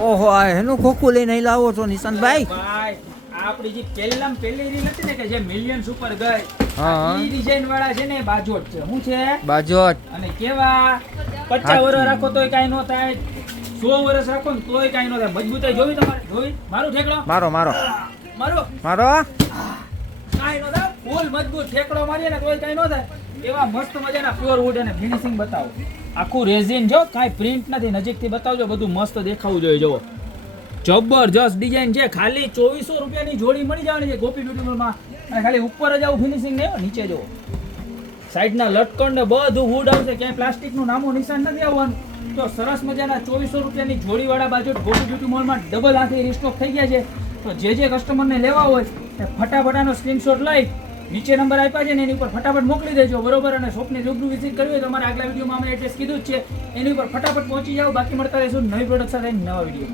ઓહો આ એનું ખોખું લઈને અહીં લાવો છો નિશાંતભાઈ? ભાઈ આપણી જે પહેલામાં પહેલી રીલ હતી ને કે જે મિલિયન્સ ઉપર ગઈ, હા. ઈ ડિઝાઇન વાળા છે ને બાજોટ છે. શું છે? બાજોટ. અને કેવા 50 વર્ષ રાખો તોય કાઈ ન થાય, 100 વર્ષ રાખો ને તોય કાઈ ન થાય. મજબૂતાઈ જોવી તમારે? જોવી? મારું ઠેકડો મારો મારો મારો મારો કાઈ ન થાય. ફૂલ મજબૂત ઠેકડો મારીએ ને તોય કાઈ ન થાય. એવા મસ્ત મજાના પ્યોર વુડ અને ફિનિશિંગ બતાવો. આખું રેઝિન જો, કાઈ પ્રિન્ટ નથી. નજીકથી બતાવજો, બધું મસ્ત દેખાવું જોઈએ. જોવો જબરજસ્ત ડિઝાઇન છે. ખાલી 2400 રૂપિયાની જોડી મળી જવાની છે ગોપી બ્યુટીફુલમાં. અને ખાલી ઉપર જ આવું ફિનિશિંગ નહીં, નીચે જુઓ સાઈડના લટકણ ને બધું વુડ આવશે. ક્યાંય પ્લાસ્ટિકનું નામો નિશાન નથી આવવાનું. તો સરસ મજાના 2400 રૂપિયાની જોડીવાળા બાજુ ગોપી બ્યુટી મોલમાં ડબલ આંખે રીસ્ટોક થઈ ગયા છે. તો જે કસ્ટમરને લેવા હોય એ ફટાફટાનો સ્ક્રીનશોટ લઈ નીચે નંબર આપ્યા છે ને એની ઉપર ફટાફટ મોકલી દેજો, બરોબર? અને શોપની રૂબરૂ વિઝિટ કરવી હોય તો અમારા આગલા વિડીયોમાં અમે એડ્રેસ કીધું જ છે, એની ઉપર ફટાફટ પહોંચી જાઓ. બાકી મળતા રહીશું નવી પ્રોડક્ટ સાથે નવા વિડીયો.